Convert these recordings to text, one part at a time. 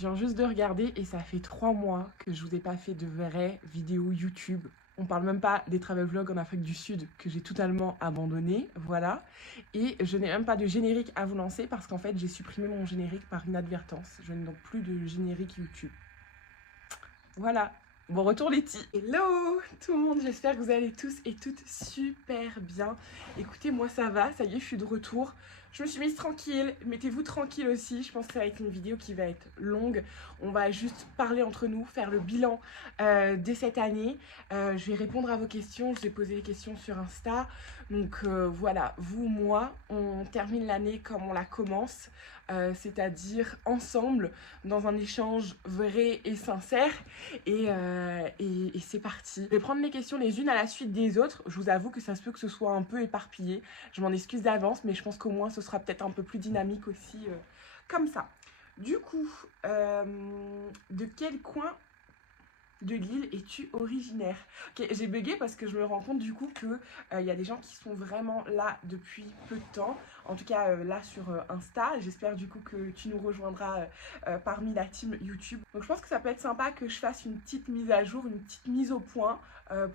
Je viens juste de regarder et ça fait 3 mois que je vous ai pas fait de vraies vidéos YouTube. On parle même pas des travel vlogs en Afrique du Sud que j'ai totalement abandonné, voilà. Et je n'ai même pas de générique à vous lancer parce qu'en fait j'ai supprimé mon générique par inadvertance. Je n'ai donc plus de générique YouTube. Voilà. Bon retour Letty. Hello tout le monde, j'espère que vous allez tous et toutes super bien. Écoutez, moi ça va, ça y est, je suis de retour. Je me suis mise tranquille, mettez-vous tranquille aussi. Je pense que ça va être une vidéo qui va être longue. On va juste parler entre nous, faire le bilan de cette année. Je vais répondre à vos questions, je vais poser des questions sur Insta. Donc voilà, vous, moi, on termine l'année comme on la commence. C'est-à-dire ensemble, dans un échange vrai et sincère. Et c'est parti. Je vais prendre les questions les unes à la suite des autres. Je vous avoue que ça se peut que ce soit un peu éparpillé. Je m'en excuse d'avance, mais je pense qu'au moins ce sera peut-être un peu plus dynamique aussi comme ça. Du coup, de quel coin de l'île es-tu originaire? Ok, j'ai bugué parce que je me rends compte du coup que y a des gens qui sont vraiment là depuis peu de temps. En tout cas là sur Insta. J'espère du coup que tu nous rejoindras parmi la team YouTube. Donc je pense que ça peut être sympa que je fasse une petite mise à jour, une petite mise au point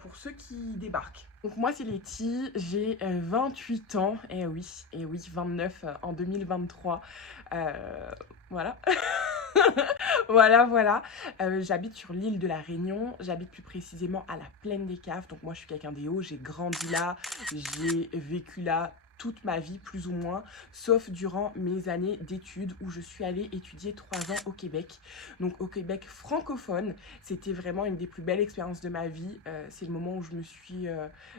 pour ceux qui débarquent. Donc moi c'est Letty, j'ai 28 ans, et oui 29 en 2023. Voilà. Voilà. J'habite sur l'île de la Réunion. J'habite plus précisément à la Plaine des Caves. Donc moi, je suis quelqu'un des Hauts. J'ai grandi là. J'ai vécu là toute ma vie, plus ou moins, sauf durant mes années d'études où je suis allée étudier 3 ans au Québec. Donc au Québec francophone, c'était vraiment une des plus belles expériences de ma vie. C'est le moment où je me suis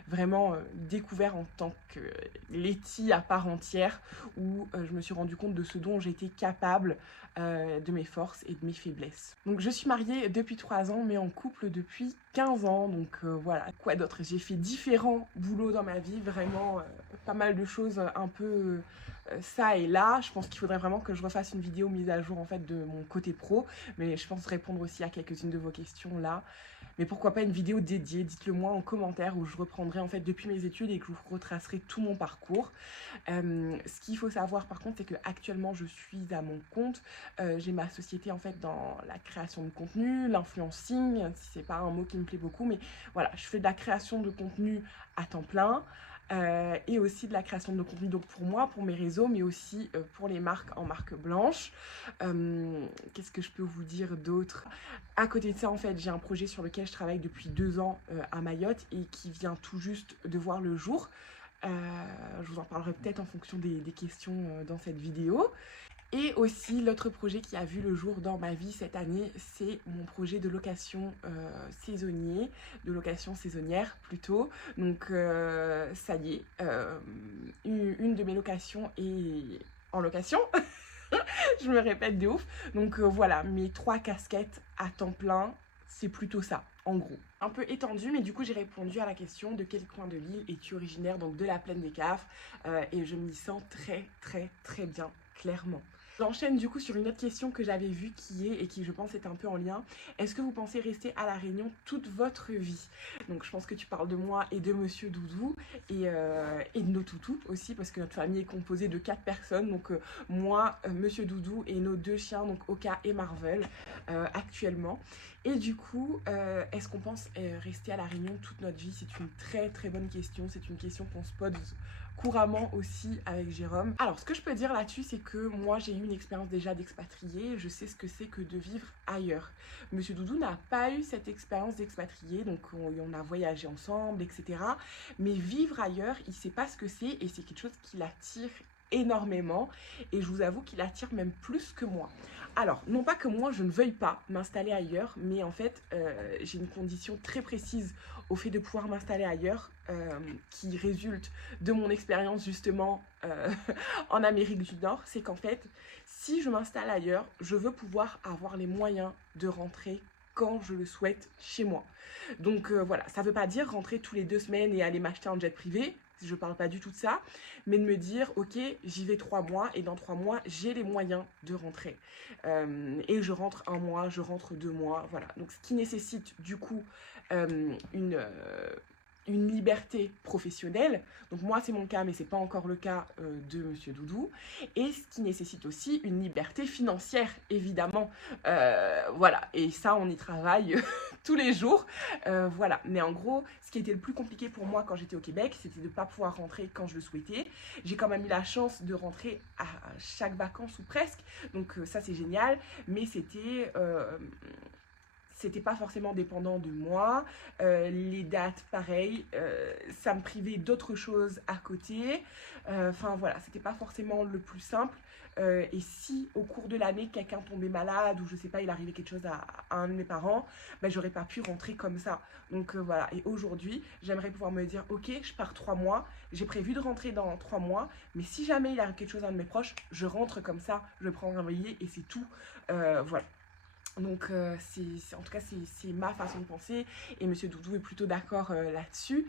vraiment découvert en tant que Letty à part entière, où je me suis rendu compte de ce dont j'étais capable, de mes forces et de mes faiblesses. Donc je suis mariée depuis 3 ans, mais en couple depuis 15 ans. Donc voilà, quoi d'autre? J'ai fait différents boulots dans ma vie, vraiment pas mal de choses un peu ça et là. Je pense qu'il faudrait vraiment que je refasse une vidéo mise à jour en fait de mon côté pro, mais je pense répondre aussi à quelques-unes de vos questions là. Mais pourquoi pas une vidéo dédiée? Dites-le moi en commentaire où je reprendrai en fait depuis mes études et que je vous retracerai tout mon parcours. Ce qu'il faut savoir par contre, c'est que actuellement je suis à mon compte. J'ai ma société en fait dans la création de contenu, l'influencing, si c'est pas un mot qui me plaît beaucoup, mais voilà, je fais de la création de contenu à temps plein. Et aussi de la création de contenu donc pour moi, pour mes réseaux, mais aussi pour les marques en marque blanche. Qu'est-ce que je peux vous dire d'autre? À côté de ça, en fait, j'ai un projet sur lequel je travaille depuis 2 ans à Mayotte et qui vient tout juste de voir le jour. Je vous en parlerai peut-être en fonction des questions dans cette vidéo. Et aussi, l'autre projet qui a vu le jour dans ma vie cette année, c'est mon projet de location saisonnier, de location saisonnière plutôt. Donc, ça y est, une de mes locations est en location. Je me répète de ouf. Donc, voilà, mes 3 casquettes à temps plein, c'est plutôt ça, en gros. Un peu étendu, mais du coup, j'ai répondu à la question de quel coin de l'île es-tu originaire, donc de la Plaine des Caves. Et je m'y sens très bien, clairement. J'enchaîne du coup sur une autre question que j'avais vue qui est, et qui je pense est un peu en lien. Est-ce que vous pensez rester à La Réunion toute votre vie? Donc je pense que tu parles de moi et de Monsieur Doudou et de nos toutous aussi, parce que notre famille est composée de 4 personnes. Donc moi, Monsieur Doudou et nos 2 chiens, donc Oka et Marvel, actuellement. Et du coup, est-ce qu'on pense rester à La Réunion toute notre vie? C'est une très bonne question. C'est une question qu'on se pose couramment aussi avec Jérôme. Alors ce que je peux dire là-dessus, c'est que moi j'ai eu une expérience déjà d'expatrié, je sais ce que c'est que de vivre ailleurs. Monsieur Doudou n'a pas eu cette expérience d'expatrié, donc on a voyagé ensemble, etc. Mais vivre ailleurs, il sait pas ce que c'est et c'est quelque chose qui l'attire énormément et je vous avoue qu'il attire même plus que moi. Alors, non pas que moi je ne veuille pas m'installer ailleurs, mais en fait j'ai une condition très précise au fait de pouvoir m'installer ailleurs qui résulte de mon expérience justement en Amérique du Nord, c'est qu'en fait si je m'installe ailleurs, je veux pouvoir avoir les moyens de rentrer quand je le souhaite chez moi. Donc voilà, ça veut pas dire rentrer tous les 2 semaines et aller m'acheter un jet privé, je parle pas du tout de ça, mais de me dire ok, j'y vais 3 mois et dans 3 mois j'ai les moyens de rentrer et je rentre 1 mois, je rentre 2 mois, voilà. Donc ce qui nécessite du coup une une liberté professionnelle, donc moi c'est mon cas mais c'est pas encore le cas de Monsieur Doudou, et ce qui nécessite aussi une liberté financière évidemment, voilà, et ça on y travaille tous les jours, voilà, mais en gros ce qui était le plus compliqué pour moi quand j'étais au Québec, c'était de ne pas pouvoir rentrer quand je le souhaitais. J'ai quand même eu la chance de rentrer à chaque vacances ou presque, donc ça c'est génial, mais c'était pas forcément dépendant de moi, les dates pareil, ça me privait d'autres choses à côté, enfin voilà, c'était pas forcément le plus simple, et si au cours de l'année quelqu'un tombait malade ou je sais pas, il arrivait quelque chose à un de mes parents, ben, j'aurais pas pu rentrer comme ça, donc voilà, et aujourd'hui j'aimerais pouvoir me dire ok, je pars 3 mois, j'ai prévu de rentrer dans 3 mois, mais si jamais il arrive quelque chose à un de mes proches, je rentre comme ça, je prends un billet et c'est tout, voilà. Donc en tout cas c'est ma façon de penser et Monsieur Doudou est plutôt d'accord là-dessus,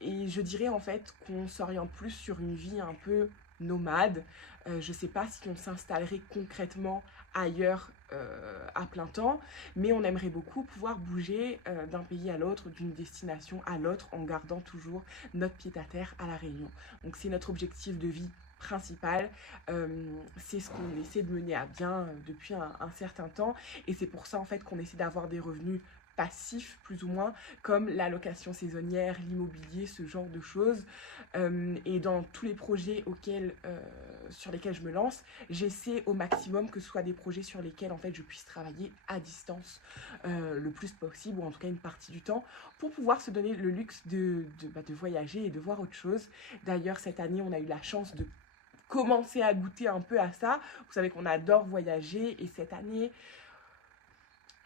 et je dirais en fait qu'on s'oriente plus sur une vie un peu nomade. Je sais pas si on s'installerait concrètement ailleurs à plein temps, mais on aimerait beaucoup pouvoir bouger d'un pays à l'autre, d'une destination à l'autre en gardant toujours notre pied-à-terre à La Réunion. Donc c'est notre objectif de vie principal, c'est ce qu'on essaie de mener à bien depuis un certain temps, et c'est pour ça en fait qu'on essaie d'avoir des revenus passifs plus ou moins, comme la location saisonnière, l'immobilier, ce genre de choses, et dans tous les projets sur lesquels je me lance, j'essaie au maximum que ce soit des projets sur lesquels en fait je puisse travailler à distance le plus possible, ou en tout cas une partie du temps, pour pouvoir se donner le luxe de voyager et de voir autre chose. D'ailleurs cette année on a eu la chance de commencer à goûter un peu à ça. Vous savez qu'on adore voyager, et cette année,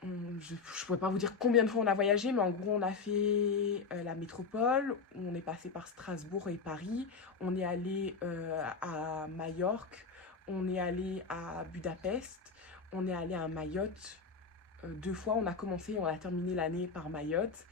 je ne pourrais pas vous dire combien de fois on a voyagé, mais en gros on a fait la métropole, on est passé par Strasbourg et Paris, on est allé à Majorque, on est allé à Budapest, on est allé à Mayotte 2 fois, on a commencé et on a terminé l'année par Mayotte,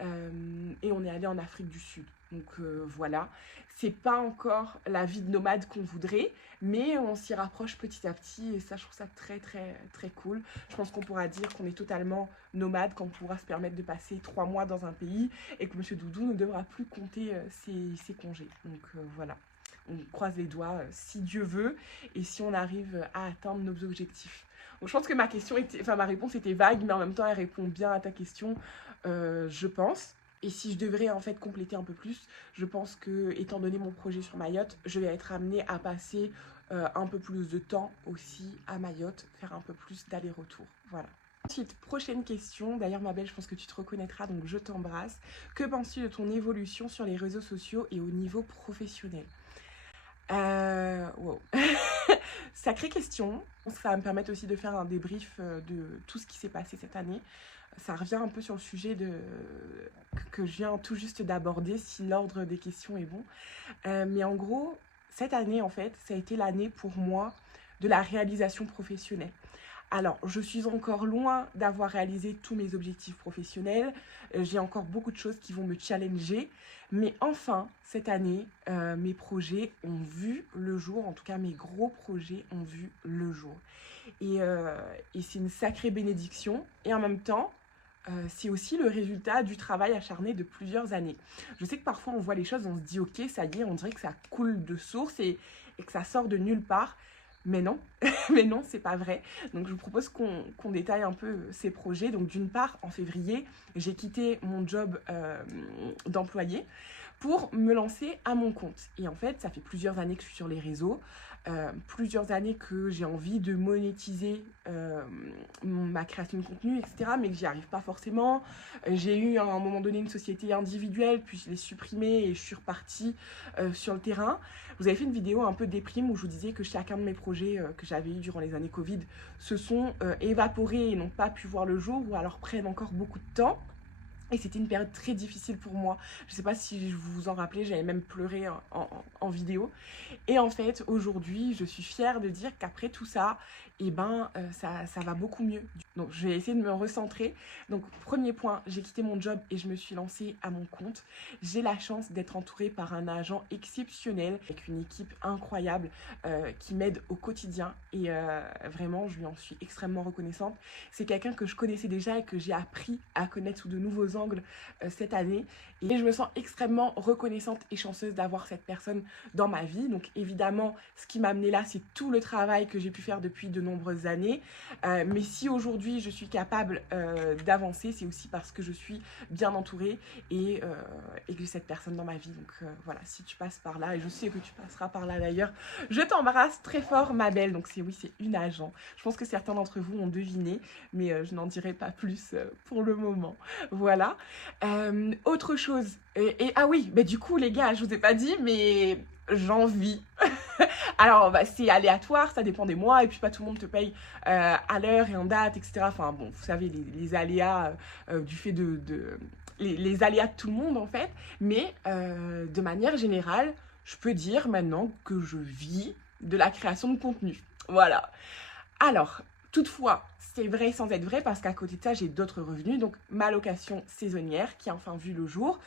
et on est allé en Afrique du Sud. Donc voilà, c'est pas encore la vie de nomade qu'on voudrait, mais on s'y rapproche petit à petit, et ça je trouve ça très très très cool. Je pense qu'on pourra dire qu'on est totalement nomade quand on pourra se permettre de passer 3 mois dans un pays et que Monsieur Doudou ne devra plus compter ses congés. Donc voilà, on croise les doigts si Dieu veut et si on arrive à atteindre nos objectifs. Donc, je pense que ma réponse était vague, mais en même temps elle répond bien à ta question, je pense. Et si je devrais en fait compléter un peu plus, je pense que, étant donné mon projet sur Mayotte, je vais être amenée à passer un peu plus de temps aussi à Mayotte, faire un peu plus d'aller-retour. Voilà. Ensuite, prochaine question. D'ailleurs, ma belle, je pense que tu te reconnaîtras, donc je t'embrasse. Que penses-tu de ton évolution sur les réseaux sociaux et au niveau professionnel ? Wow. Sacrée question. Ça va me permettre aussi de faire un débrief de tout ce qui s'est passé cette année. Ça revient un peu sur le sujet que je viens tout juste d'aborder, si l'ordre des questions est bon. Mais en gros, cette année, en fait, ça a été l'année pour moi de la réalisation professionnelle. Alors, je suis encore loin d'avoir réalisé tous mes objectifs professionnels. J'ai encore beaucoup de choses qui vont me challenger. Mais enfin, cette année, mes projets ont vu le jour. En tout cas, mes gros projets ont vu le jour. Et c'est une sacrée bénédiction. Et en même temps, c'est aussi le résultat du travail acharné de plusieurs années. Je sais que parfois, on voit les choses, on se dit « Ok, ça y est, on dirait que ça coule de source et que ça sort de nulle part. » Mais non, mais non, c'est pas vrai. Donc je vous propose qu'on détaille un peu ces projets. Donc d'une part, en février, j'ai quitté mon job d'employé pour me lancer à mon compte. Et en fait, ça fait plusieurs années que je suis sur les réseaux, plusieurs années que j'ai envie de monétiser ma création de contenu, etc. Mais que j'y arrive pas forcément. J'ai eu à un moment donné une société individuelle, puis je l'ai supprimée et je suis repartie sur le terrain. Vous avez fait une vidéo un peu déprime où je vous disais que chacun de mes projets que j'avais eu durant les années Covid se sont évaporés et n'ont pas pu voir le jour, ou alors prennent encore beaucoup de temps. Et c'était une période très difficile pour moi. Je ne sais pas si vous vous en rappelez, j'avais même pleuré en vidéo. Et en fait, aujourd'hui, je suis fière de dire qu'après tout ça, ça va beaucoup mieux. Donc, je vais essayer de me recentrer. Donc, premier point, j'ai quitté mon job et je me suis lancée à mon compte. J'ai la chance d'être entourée par un agent exceptionnel, avec une équipe incroyable qui m'aide au quotidien. Et vraiment, je lui en suis extrêmement reconnaissante. C'est quelqu'un que je connaissais déjà et que j'ai appris à connaître sous de nouveaux angles cette année. Et je me sens extrêmement reconnaissante et chanceuse d'avoir cette personne dans ma vie. Donc évidemment, ce qui m'a amené là, c'est tout le travail que j'ai pu faire depuis de nombreuses années. Mais si aujourd'hui je suis capable d'avancer, c'est aussi parce que je suis bien entourée et que j'ai cette personne dans ma vie. Donc voilà, si tu passes par là, et je sais que tu passeras par là d'ailleurs, je t'embrasse très fort ma belle. Donc c'est une agent. Je pense que certains d'entre vous ont deviné, mais je n'en dirai pas plus pour le moment. Voilà. Autre chose, ah oui, bah du coup les gars, je vous ai pas dit, mais j'en vis. Alors bah, c'est aléatoire, ça dépend des mois, et puis pas tout le monde te paye à l'heure et en date, etc. Enfin bon, vous savez, les aléas du fait les aléas de tout le monde en fait, mais de manière générale, je peux dire maintenant que je vis de la création de contenu. Voilà. Alors, toutefois, c'est vrai sans être vrai parce qu'à côté de ça, j'ai d'autres revenus. Donc, ma location saisonnière qui a enfin vu le jour.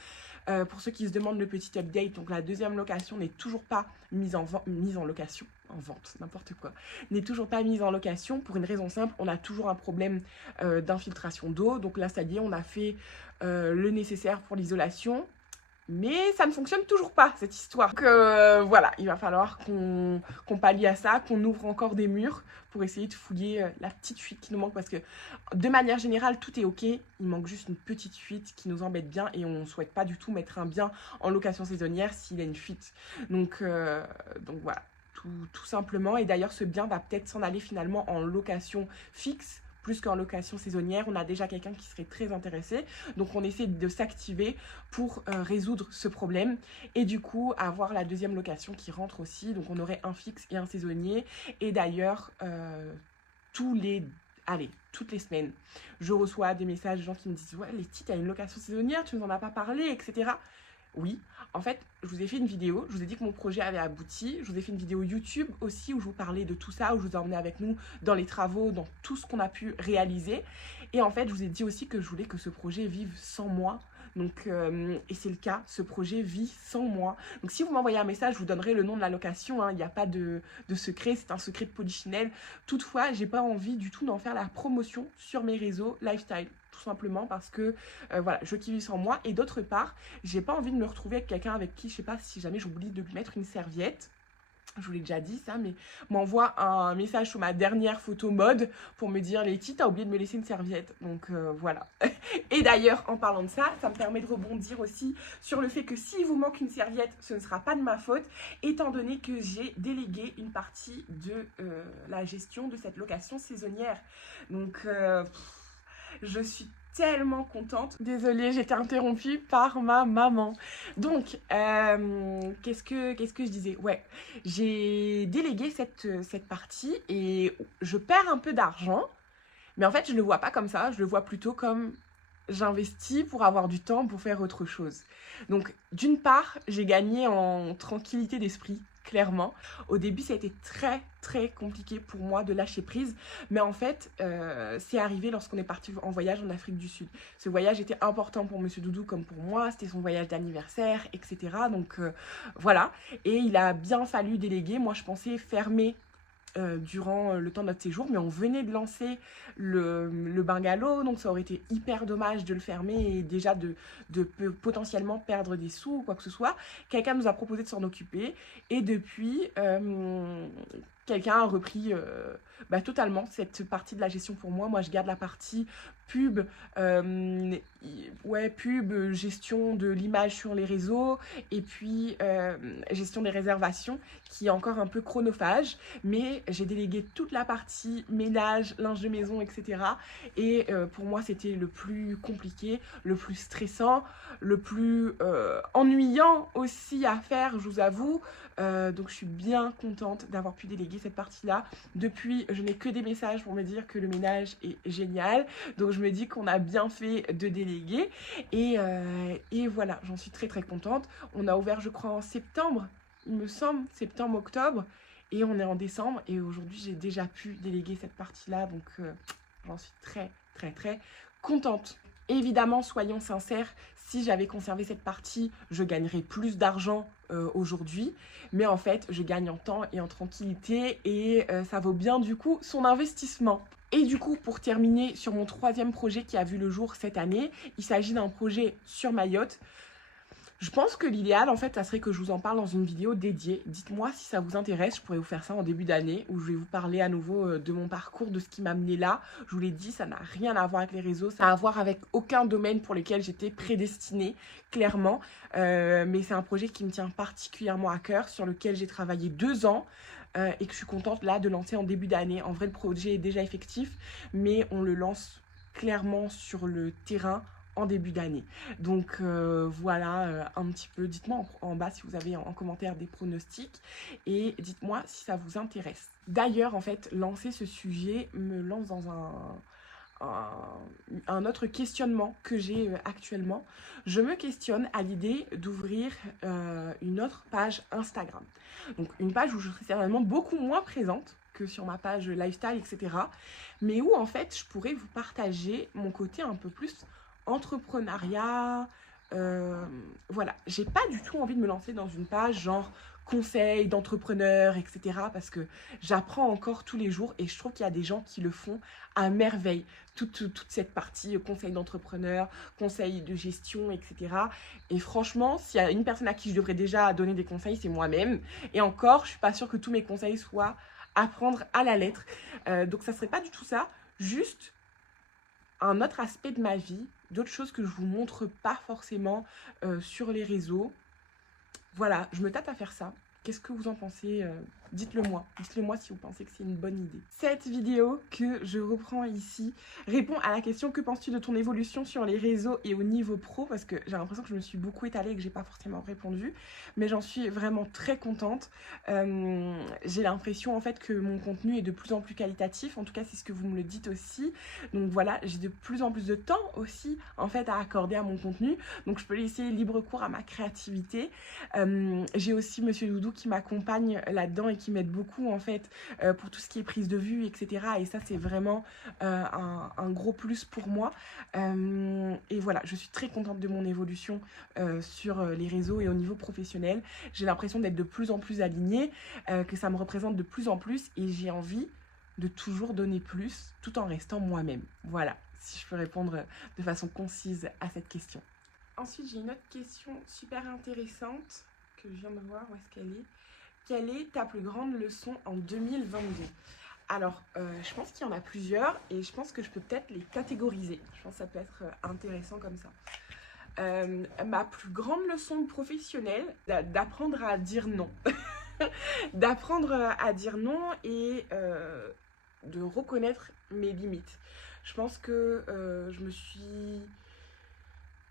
Pour ceux qui se demandent le petit update, donc la deuxième location n'est toujours pas mise en location, en vente, n'importe quoi, n'est toujours pas mise en location pour une raison simple, on a toujours un problème d'infiltration d'eau. Donc là, ça y est, on a fait le nécessaire pour l'isolation. Mais ça ne fonctionne toujours pas, cette histoire. Donc voilà, il va falloir qu'on pallie à ça, qu'on ouvre encore des murs pour essayer de fouiller la petite fuite qui nous manque. Parce que de manière générale, tout est ok. Il manque juste une petite fuite qui nous embête bien. Et on ne souhaite pas du tout mettre un bien en location saisonnière s'il a une fuite. Donc voilà, tout simplement. Et d'ailleurs, ce bien va peut-être s'en aller finalement en location fixe, plus qu'en location saisonnière. On a déjà quelqu'un qui serait très intéressé. Donc, on essaie de s'activer pour résoudre ce problème. Et du coup, avoir la deuxième location qui rentre aussi. Donc, on aurait un fixe et un saisonnier. Et d'ailleurs, toutes les semaines, je reçois des messages de gens qui me disent « Ouais, Letty, t'as une location saisonnière, tu nous en as pas parlé, etc. » Oui, en fait, je vous ai fait une vidéo, je vous ai dit que mon projet avait abouti, je vous ai fait une vidéo YouTube aussi où je vous parlais de tout ça, où je vous ai emmené avec nous dans les travaux, dans tout ce qu'on a pu réaliser. Et en fait, je vous ai dit aussi que je voulais que ce projet vive sans moi. Donc, et c'est le cas, ce projet vit sans moi. Donc si vous m'envoyez un message, je vous donnerai le nom de la location, hein. Il n'y a pas de secret, c'est un secret de Polichinelle. Toutefois, j'ai pas envie du tout d'en faire la promotion sur mes réseaux lifestyle. Tout simplement parce que voilà, je kiffe sans moi. Et d'autre part, j'ai pas envie de me retrouver avec quelqu'un avec qui, je sais pas, si jamais j'oublie de lui mettre une serviette. Je vous l'ai déjà dit ça, mais m'envoie un message sur ma dernière photo mode pour me dire « Letty, t'as oublié de me laisser une serviette. » Donc voilà. Et d'ailleurs, en parlant de ça, ça me permet de rebondir aussi sur le fait que s'il vous manque une serviette, ce ne sera pas de ma faute, étant donné que j'ai délégué une partie de la gestion de cette location saisonnière. Donc je suis tellement contente. Désolée, j'ai été interrompue par ma maman. Donc, qu'est-ce que je disais? Ouais, j'ai délégué cette partie et je perds un peu d'argent. Mais en fait, je ne le vois pas comme ça. Je le vois plutôt comme j'investis pour avoir du temps pour faire autre chose. Donc, d'une part, j'ai gagné en tranquillité d'esprit. Clairement, au début ça a été très très compliqué pour moi de lâcher prise, mais en fait c'est arrivé lorsqu'on est parti en voyage en Afrique du Sud. Ce voyage était important pour Monsieur Doudou comme pour moi, c'était son voyage d'anniversaire, etc. Donc voilà, et il a bien fallu déléguer. Moi je pensais fermer durant le temps de notre séjour, mais on venait de lancer le bungalow, donc ça aurait été hyper dommage de le fermer et déjà de potentiellement perdre des sous ou quoi que ce soit. Quelqu'un nous a proposé de s'en occuper et depuis quelqu'un a repris totalement cette partie de la gestion pour moi. Moi je garde la partie pub, pub, gestion de l'image sur les réseaux et puis gestion des réservations qui est encore un peu chronophage, mais j'ai délégué toute la partie ménage, linge de maison, etc. Et pour moi c'était le plus compliqué, le plus stressant, le plus ennuyant aussi à faire, je vous avoue. Donc je suis bien contente d'avoir pu déléguer cette partie-là. Depuis, je n'ai que des messages pour me dire que le ménage est génial. Donc je me dis qu'on a bien fait de déléguer. Et voilà, j'en suis très très contente. On a ouvert, je crois, en septembre, il me semble, septembre-octobre. Et on est en décembre. Et aujourd'hui, j'ai déjà pu déléguer cette partie-là. Donc j'en suis très très très contente. Évidemment, soyons sincères, si j'avais conservé cette partie, je gagnerais plus d'argent aujourd'hui. Mais en fait, je gagne en temps et en tranquillité et ça vaut bien du coup son investissement. Et du coup, pour terminer sur mon troisième projet qui a vu le jour cette année, il s'agit d'un projet sur Mayotte. Je pense que l'idéal, en fait, ça serait que je vous en parle dans une vidéo dédiée. Dites-moi si ça vous intéresse, je pourrais vous faire ça en début d'année, où je vais vous parler à nouveau de mon parcours, de ce qui m'a mené là. Je vous l'ai dit, ça n'a rien à voir avec les réseaux, ça n'a à voir avec aucun domaine pour lequel j'étais prédestinée, clairement. Mais c'est un projet qui me tient particulièrement à cœur, sur lequel j'ai travaillé 2 ans. Et que je suis contente là de lancer en début d'année. En vrai, le projet est déjà effectif, mais on le lance clairement sur le terrain en début d'année. Donc voilà un petit peu, dites-moi en bas si vous avez en commentaire des pronostics et dites-moi si ça vous intéresse. D'ailleurs, en fait, lancer ce sujet me lance dans un autre questionnement que j'ai actuellement. Je me questionne à l'idée d'ouvrir une autre page Instagram. Donc une page où je serai certainement beaucoup moins présente que sur ma page lifestyle, etc. Mais où en fait je pourrais vous partager mon côté un peu plus entrepreneuriat. Voilà, j'ai pas du tout envie de me lancer dans une page genre conseils d'entrepreneurs, etc. Parce que j'apprends encore tous les jours et je trouve qu'il y a des gens qui le font à merveille. Toute cette partie conseils d'entrepreneurs, conseils de gestion, etc. Et franchement, s'il y a une personne à qui je devrais déjà donner des conseils, c'est moi-même. Et encore, je suis pas sûre que tous mes conseils soient à prendre à la lettre. Donc ça serait pas du tout ça. Juste un autre aspect de ma vie, d'autres choses que je vous montre pas forcément sur les réseaux. Voilà, je me tâte à faire ça. Qu'est-ce que vous en pensez? Dites-le moi. Dites-le moi si vous pensez que c'est une bonne idée. Cette vidéo que je reprends ici répond à la question: que penses-tu de ton évolution sur les réseaux et au niveau pro? Parce que j'ai l'impression que je me suis beaucoup étalée et que j'ai pas forcément répondu. Mais j'en suis vraiment très contente. J'ai l'impression en fait que mon contenu est de plus en plus qualitatif. En tout cas, c'est ce que vous me le dites aussi. Donc voilà, j'ai de plus en plus de temps aussi en fait à accorder à mon contenu. Donc je peux laisser libre cours à ma créativité. J'ai aussi Monsieur Doudou qui m'accompagne là-dedans et qui m'aide beaucoup en fait pour tout ce qui est prise de vue, etc. Et ça, c'est vraiment un gros plus pour moi. Et voilà, je suis très contente de mon évolution sur les réseaux et au niveau professionnel. J'ai l'impression d'être de plus en plus alignée, que ça me représente de plus en plus et j'ai envie de toujours donner plus tout en restant moi-même. Voilà, si je peux répondre de façon concise à cette question. Ensuite, j'ai une autre question super intéressante que je viens de voir. Où est-ce qu'elle est? Quelle est ta plus grande leçon en 2022? Alors, je pense qu'il y en a plusieurs et je pense que je peux peut-être les catégoriser. Je pense que ça peut être intéressant comme ça. Ma plus grande leçon professionnelle, d'apprendre à dire non. D'apprendre à dire non et de reconnaître mes limites. Je pense que je me suis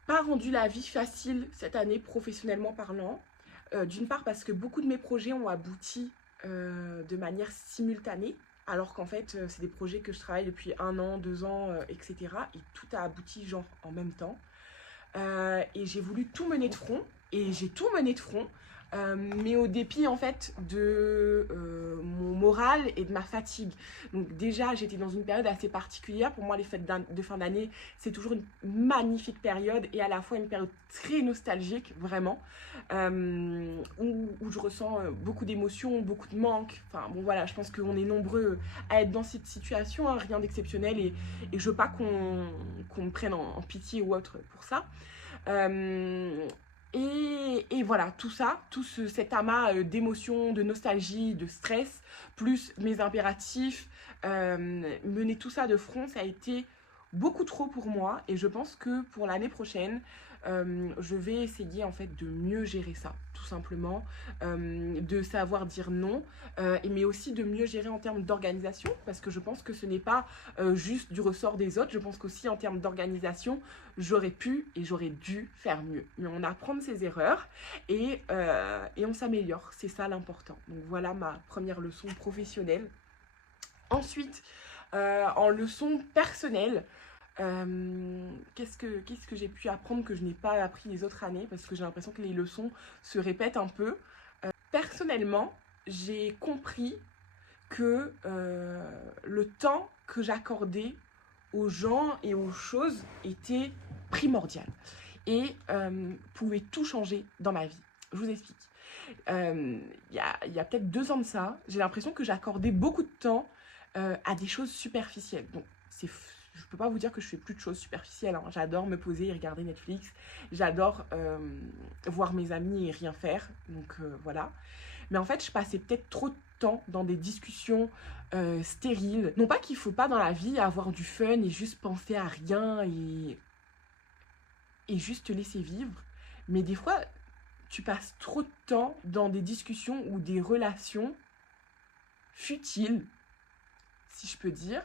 pas rendu la vie facile cette année professionnellement parlant. D'une part parce que beaucoup de mes projets ont abouti de manière simultanée, alors qu'en fait c'est des projets que je travaille depuis 1 an, 2 ans, etc. Et tout a abouti genre en même temps. Et j'ai voulu tout mener de front, et j'ai tout mené de front, mais au dépit en fait de mon moral et de ma fatigue. Donc déjà j'étais dans une période assez particulière. Pour moi les fêtes de fin d'année c'est toujours une magnifique période et à la fois une période très nostalgique vraiment, où je ressens beaucoup d'émotions, beaucoup de manque. Enfin bon voilà, je pense qu'on est nombreux à être dans cette situation, hein, rien d'exceptionnel et je veux pas qu'on me prenne en pitié ou autre pour ça. Et voilà, tout ça, cet amas d'émotions, de nostalgie, de stress, plus mes impératifs, mener tout ça de front, ça a été beaucoup trop pour moi. Et je pense que pour l'année prochaine, je vais essayer en fait de mieux gérer ça, tout simplement, de savoir dire non, mais aussi de mieux gérer en termes d'organisation, parce que je pense que ce n'est pas juste du ressort des autres. Je pense qu'aussi en termes d'organisation, j'aurais pu et j'aurais dû faire mieux. Mais on apprend de ses erreurs et on s'améliore, c'est ça l'important. Donc voilà ma première leçon professionnelle. Ensuite, en leçon personnelle, qu'est-ce que j'ai pu apprendre que je n'ai pas appris les autres années, parce que j'ai l'impression que les leçons se répètent un peu. Personnellement, j'ai compris que le temps que j'accordais aux gens et aux choses était primordial et pouvait tout changer dans ma vie. Je vous explique. Il y a peut-être 2 ans de ça, j'ai l'impression que j'accordais beaucoup de temps à des choses superficielles. Donc, je peux pas vous dire que je fais plus de choses superficielles, hein. J'adore me poser et regarder Netflix. J'adore voir mes amis et rien faire. Donc, voilà. Mais en fait, je passais peut-être trop de temps dans des discussions stériles. Non pas qu'il faut pas dans la vie avoir du fun et juste penser à rien et juste te laisser vivre. Mais des fois, tu passes trop de temps dans des discussions ou des relations futiles, si je peux dire,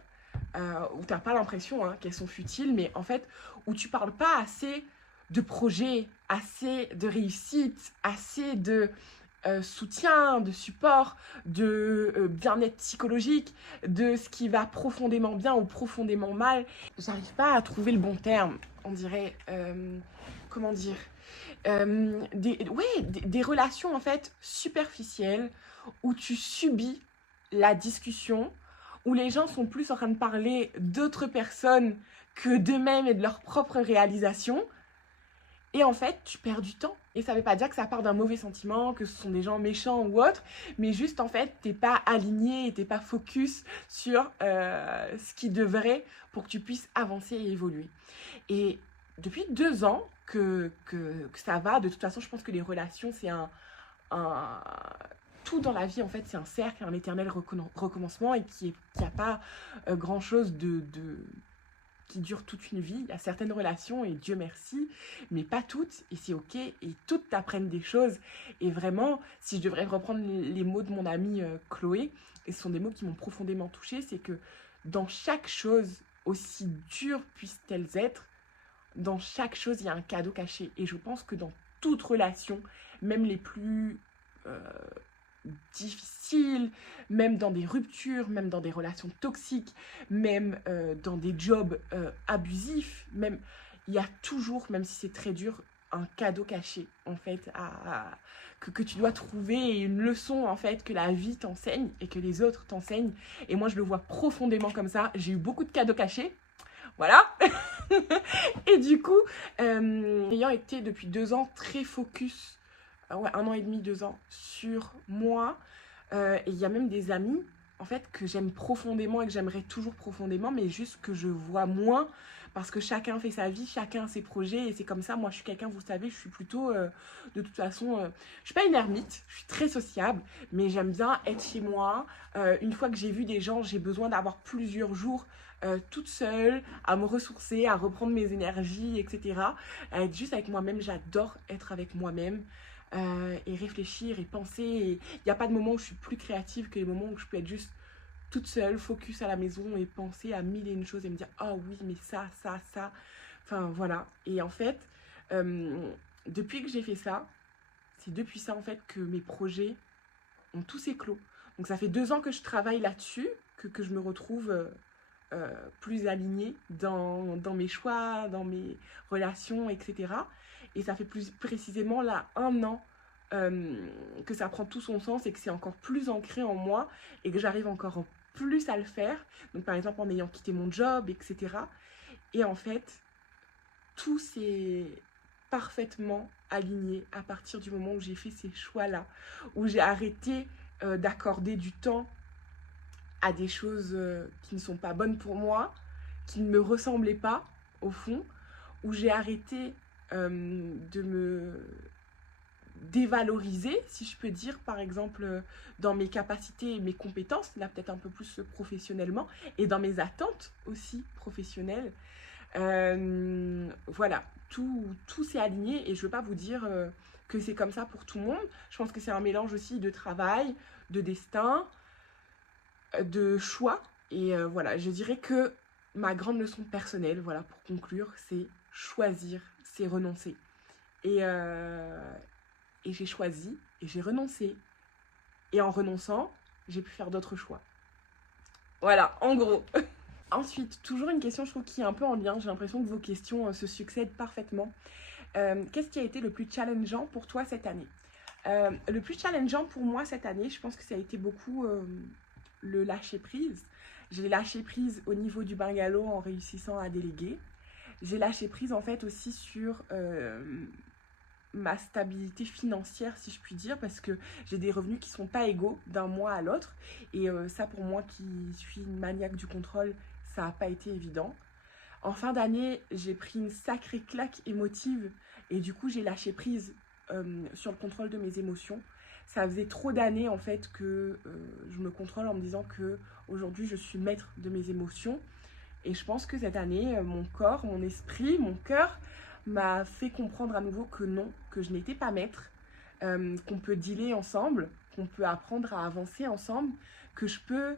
où tu n'as pas l'impression qu'elles sont futiles, mais en fait, où tu parles pas assez de projets, assez de réussite, assez de soutien, de support, de bien-être psychologique, de ce qui va profondément bien ou profondément mal. J'arrive pas à trouver le bon terme, on dirait, comment dire, des relations en fait superficielles où tu subis la discussion, où les gens sont plus en train de parler d'autres personnes que d'eux-mêmes et de leurs propres réalisations. Et en fait, tu perds du temps. Et ça ne veut pas dire que ça part d'un mauvais sentiment, que ce sont des gens méchants ou autres, mais juste en fait, t'es pas aligné et t'es pas focus sur ce qui devrait pour que tu puisses avancer et évoluer. Et depuis 2 ans que ça va, de toute façon, je pense que les relations, c'est un tout dans la vie, en fait, c'est un cercle, un éternel recommencement et qui a pas grand-chose qui dure toute une vie. Il y a certaines relations, et Dieu merci, mais pas toutes, et c'est ok, et toutes t'apprennent des choses. Et vraiment, si je devrais reprendre les mots de mon amie Chloé, et ce sont des mots qui m'ont profondément touchée, c'est que dans chaque chose, aussi dure puissent-elles être, dans chaque chose, il y a un cadeau caché. Et je pense que dans toute relation, même les plus difficiles, même dans des ruptures, même dans des relations toxiques, même dans des jobs abusifs, même il y a toujours, même si c'est très dur, un cadeau caché en fait que tu dois trouver et une leçon en fait que la vie t'enseigne et que les autres t'enseignent. Et moi je le vois profondément comme ça. J'ai eu beaucoup de cadeaux cachés, voilà. Et du coup, ayant été depuis 2 ans très focus, ouais, 1 an et demi, 2 ans, sur moi, et il y a même des amis, en fait, que j'aime profondément et que j'aimerais toujours profondément, mais juste que je vois moins, parce que chacun fait sa vie, chacun a ses projets, et c'est comme ça. Moi, je suis quelqu'un, vous savez, je suis plutôt, de toute façon, je suis pas une ermite, je suis très sociable, mais j'aime bien être chez moi. Une fois que j'ai vu des gens, j'ai besoin d'avoir plusieurs jours toute seule, à me ressourcer, à reprendre mes énergies, etc. À être juste avec moi-même. J'adore être avec moi-même et réfléchir et penser. Il n'y a pas de moment où je suis plus créative que les moments où je peux être juste toute seule, focus à la maison et penser à mille et une choses et me dire « Oh oui, mais ça, ça, ça ». Enfin, voilà. Et en fait, depuis que j'ai fait ça, c'est depuis ça en fait que mes projets ont tous éclos. Donc ça fait 2 ans que je travaille là-dessus, que je me retrouve plus alignée dans mes choix, dans mes relations, etc. Et ça fait plus précisément là 1 an que ça prend tout son sens et que c'est encore plus ancré en moi et que j'arrive encore plus à le faire. Donc par exemple en ayant quitté mon job, etc. Et en fait, tout s'est parfaitement aligné à partir du moment où j'ai fait ces choix-là, où j'ai arrêté d'accorder du temps à des choses qui ne sont pas bonnes pour moi, qui ne me ressemblaient pas au fond, où j'ai arrêté de me dévaloriser, si je peux dire, par exemple, dans mes capacités et mes compétences, là peut-être un peu plus professionnellement, et dans mes attentes aussi professionnelles. Voilà, tout s'est aligné et je ne veux pas vous dire que c'est comme ça pour tout le monde. Je pense que c'est un mélange aussi de travail, de destin, de choix. Et voilà, je dirais que ma grande leçon personnelle, voilà, pour conclure, c'est choisir, c'est renoncer. Et j'ai choisi et j'ai renoncé. Et en renonçant, j'ai pu faire d'autres choix. Voilà, en gros. Ensuite, toujours une question, je trouve, qui est un peu en lien. J'ai l'impression que vos questions se succèdent parfaitement. Qu'est-ce qui a été le plus challengeant pour toi cette année ? Le plus challengeant pour moi cette année, je pense que ça a été beaucoup le lâcher prise. J'ai lâché prise au niveau du bungalow en réussissant à déléguer. J'ai lâché prise en fait aussi sur ma stabilité financière, si je puis dire, parce que j'ai des revenus qui sont pas égaux d'un mois à l'autre. Et ça, pour moi qui suis une maniaque du contrôle, ça n'a pas été évident. En fin d'année, j'ai pris une sacrée claque émotive et du coup, j'ai lâché prise sur le contrôle de mes émotions. Ça faisait trop d'années en fait que je me contrôle en me disant que aujourd'hui je suis maître de mes émotions. Et je pense que cette année, mon corps, mon esprit, mon cœur m'a fait comprendre à nouveau que non, que je n'étais pas maître, qu'on peut dealer ensemble, qu'on peut apprendre à avancer ensemble, que je peux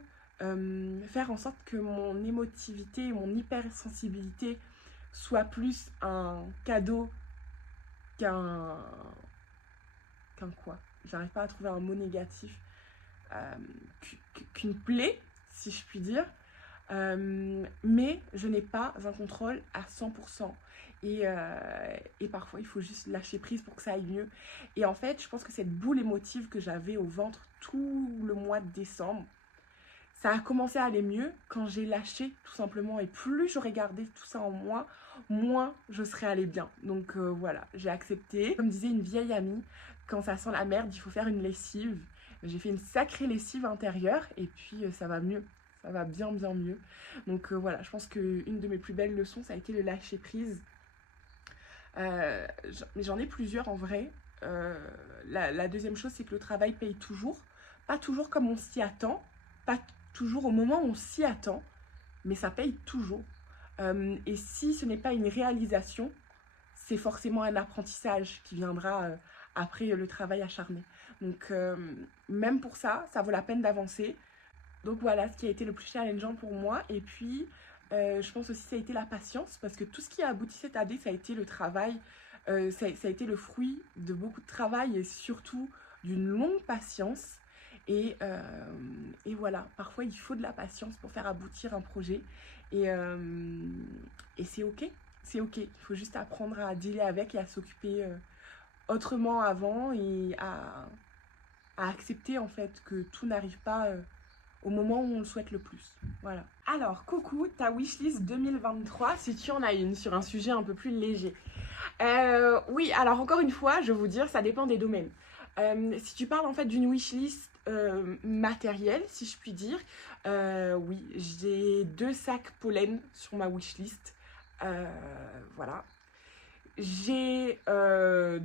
faire en sorte que mon émotivité et mon hypersensibilité soit plus un cadeau qu'un quoi. J'arrive pas à trouver un mot négatif, qu'une plaie, si je puis dire. Mais je n'ai pas un contrôle à 100%. Et parfois, il faut juste lâcher prise pour que ça aille mieux. Et en fait, je pense que cette boule émotive que j'avais au ventre tout le mois de décembre, ça a commencé à aller mieux quand j'ai lâché tout simplement. Et plus j'aurais gardé tout ça en moi, moins je serais allée bien. Donc voilà, j'ai accepté. Comme disait une vieille amie, quand ça sent la merde, il faut faire une lessive. J'ai fait une sacrée lessive intérieure et puis ça va mieux. Ça va bien mieux. Donc voilà, je pense qu'une de mes plus belles leçons, ça a été le lâcher prise. Mais j'en ai plusieurs en vrai. La deuxième chose, c'est que le travail paye toujours. Pas toujours comme on s'y attend. Pas toujours au moment où on s'y attend. Mais ça paye toujours. Et si ce n'est pas une réalisation, c'est forcément un apprentissage qui viendra après le travail acharné. Donc même pour ça, ça vaut la peine d'avancer. Donc voilà ce qui a été le plus challengeant pour moi. Et puis, je pense aussi que ça a été la patience, parce que tout ce qui a abouti cette année, ça a été le travail, ça a été le fruit de beaucoup de travail et surtout d'une longue patience. Et voilà, parfois il faut de la patience pour faire aboutir un projet. Et c'est ok, c'est ok. Il faut juste apprendre à dealer avec et à s'occuper autrement avant et à accepter en fait que tout n'arrive pas au moment où on le souhaite le plus. Voilà. Alors, coucou, ta wishlist 2023, si tu en as une sur un sujet un peu plus léger. Oui, alors encore une fois, je vais vous dire, ça dépend des domaines. Si tu parles en fait d'une wishlist matérielle, si je puis dire, oui, j'ai 2 sacs pollen sur ma wishlist. Voilà. J'ai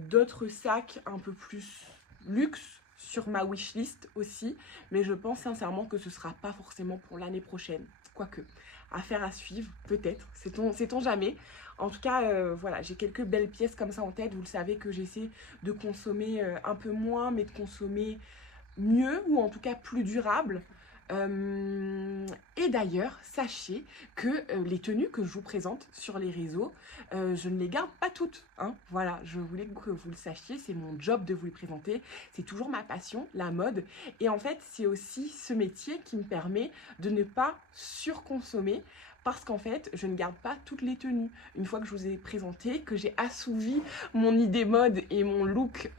d'autres sacs un peu plus luxe sur ma wishlist aussi, mais je pense sincèrement que ce ne sera pas forcément pour l'année prochaine. Quoique, affaire à suivre, peut-être, sait-on jamais. En tout cas, voilà, j'ai quelques belles pièces comme ça en tête. Vous le savez que j'essaie de consommer un peu moins, mais de consommer mieux, ou en tout cas plus durable. Et d'ailleurs, sachez que les tenues que je vous présente sur les réseaux, je ne les garde pas toutes, hein. Voilà, je voulais que vous le sachiez, c'est mon job de vous les présenter, c'est toujours ma passion, la mode, et en fait, c'est aussi ce métier qui me permet de ne pas surconsommer, parce qu'en fait, je ne garde pas toutes les tenues. Une fois que je vous ai présenté, que j'ai assouvi mon idée mode et mon look,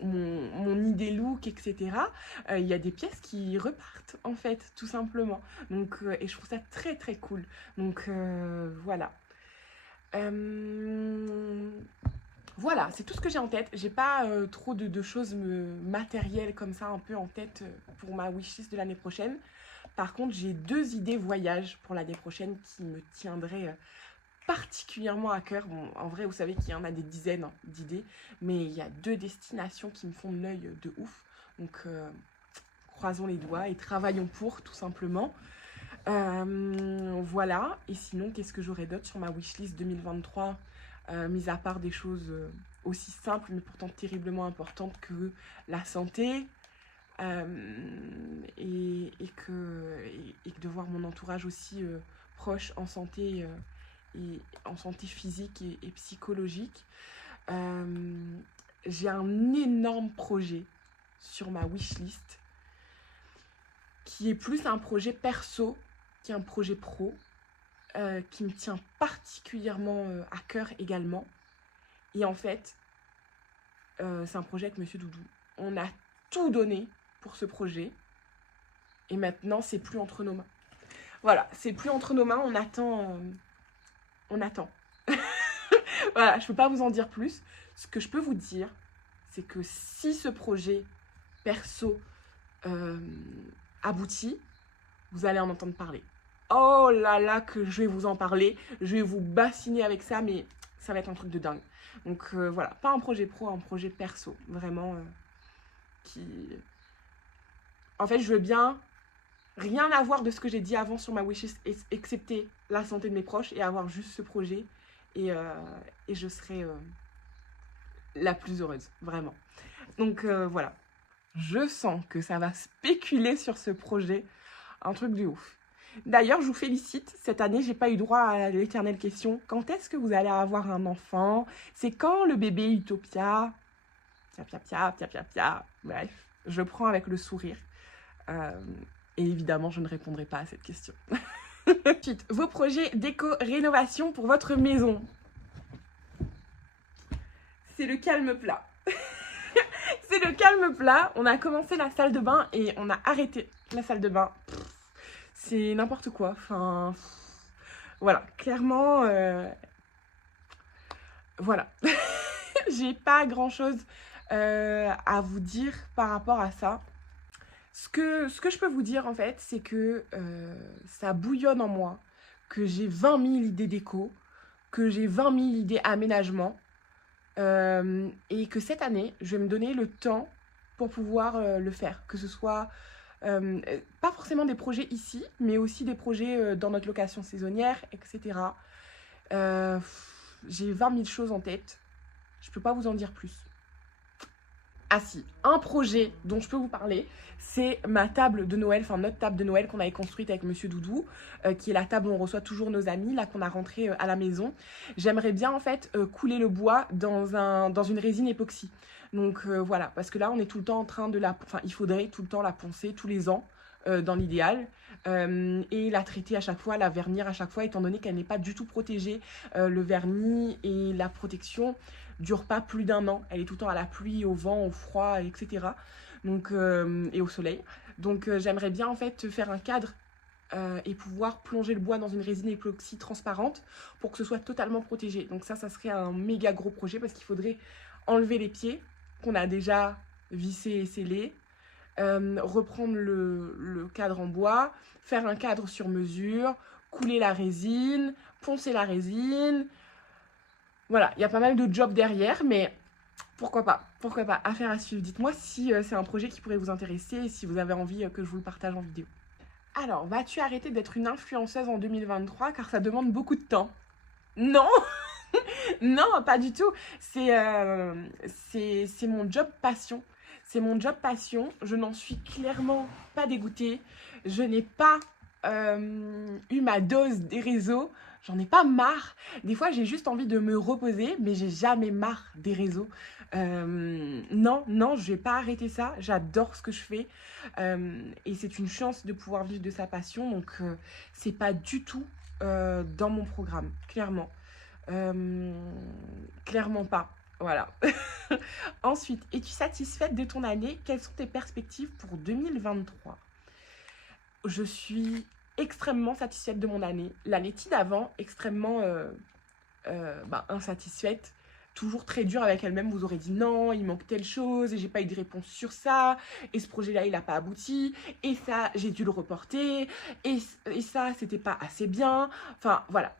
mon idée look, etc., il y a des pièces qui repartent, en fait, tout simplement. Donc, et je trouve ça très, très cool. Donc, voilà. Voilà, c'est tout ce que j'ai en tête. J'ai pas trop de choses matérielles comme ça, un peu en tête pour ma wishlist de l'année prochaine. Par contre, j'ai 2 idées voyage pour l'année prochaine qui me tiendraient particulièrement à cœur. Bon, en vrai, vous savez qu'il y en a des dizaines d'idées, mais il y a 2 destinations qui me font de l'œil de ouf. Donc, croisons les doigts et travaillons pour, tout simplement. Voilà. Et sinon, qu'est-ce que j'aurais d'autre sur ma wishlist 2023, mis à part des choses aussi simples, mais pourtant terriblement importantes que la santé, et que de voir mon entourage aussi proche en santé, et en santé physique et psychologique. J'ai un énorme projet sur ma wishlist qui est plus un projet perso qu'un projet pro, qui me tient particulièrement à cœur également. Et en fait, c'est un projet avec Monsieur Doudou. On a tout donné pour ce projet et maintenant c'est plus entre nos mains. Voilà, c'est plus entre nos mains, on attend. Voilà, je peux pas vous en dire plus. Ce que je peux vous dire, c'est que si ce projet perso aboutit, vous allez en entendre parler. Oh là là, que je vais vous en parler. Je vais vous bassiner avec ça, mais ça va être un truc de dingue. Donc voilà, pas un projet pro, un projet perso. Vraiment, qui... En fait, je veux bien rien avoir de ce que j'ai dit avant sur ma wishlist, excepté la santé de mes proches, et avoir juste ce projet. Et je serai la plus heureuse, vraiment. Donc voilà. Je sens que ça va spéculer sur ce projet. Un truc de ouf. D'ailleurs, je vous félicite. Cette année, j'ai pas eu droit à l'éternelle question. Quand est-ce que vous allez avoir un enfant? C'est quand le bébé Utopia? Pia, pia, pia, pia, pia, pia. Bref, je prends avec le sourire. Et évidemment, je ne répondrai pas à cette question. Ensuite, vos projets déco-rénovation pour votre maison. C'est le calme plat. C'est le calme plat. On a commencé la salle de bain et on a arrêté la salle de bain. C'est n'importe quoi. Enfin, voilà. Clairement, voilà. J'ai pas grand-chose à vous dire par rapport à ça. Ce que je peux vous dire, en fait, c'est que ça bouillonne en moi, que j'ai 20 000 idées déco, que j'ai 20 000 idées aménagement, et que cette année, je vais me donner le temps pour pouvoir le faire. Que ce soit pas forcément des projets ici, mais aussi des projets dans notre location saisonnière, etc. J'ai 20 000 choses en tête. Je peux pas vous en dire plus. Ah si, un projet dont je peux vous parler, c'est ma table de Noël, enfin notre table de Noël qu'on avait construite avec Monsieur Doudou, qui est la table où on reçoit toujours nos amis, là qu'on a rentré à la maison. J'aimerais bien en fait couler le bois dans une résine époxy. Donc voilà, parce que là on est tout le temps en train de la... Enfin, il faudrait tout le temps la poncer tous les ans, dans l'idéal, et la traiter à chaque fois, la vernir à chaque fois, étant donné qu'elle n'est pas du tout protégée. Le vernis et la protection dure pas plus d'un an. Elle est tout le temps à la pluie, au vent, au froid, etc. Donc, et au soleil. Donc j'aimerais bien en fait faire un cadre et pouvoir plonger le bois dans une résine époxy transparente pour que ce soit totalement protégé. Donc ça serait un méga gros projet parce qu'il faudrait enlever les pieds qu'on a déjà vissés et scellés, reprendre le cadre en bois, faire un cadre sur mesure, couler la résine, poncer la résine. Voilà, il y a pas mal de jobs derrière, mais pourquoi pas, affaire à suivre. Dites-moi si c'est un projet qui pourrait vous intéresser et si vous avez envie que je vous le partage en vidéo. Alors, vas-tu arrêter d'être une influenceuse en 2023 car ça demande beaucoup de temps? Non. Non, pas du tout. C'est mon job passion. C'est mon job passion. Je n'en suis clairement pas dégoûtée. Je n'ai pas eu ma dose des réseaux. J'en ai pas marre. Des fois, j'ai juste envie de me reposer, mais j'ai jamais marre des réseaux. Non, je vais pas arrêter ça. J'adore ce que je fais. Et c'est une chance de pouvoir vivre de sa passion. Donc, c'est pas du tout dans mon programme, clairement. Clairement pas. Voilà. Ensuite, es-tu satisfaite de ton année? Quelles sont tes perspectives pour 2023? Je suis extrêmement satisfaite de mon année. L'année d'avant, extrêmement insatisfaite. Toujours très dure avec elle-même. Vous aurez dit non, il manque telle chose et j'ai pas eu de réponse sur ça. Et ce projet-là, il n'a pas abouti. Et ça, j'ai dû le reporter. Et ça, c'était pas assez bien. Enfin, voilà.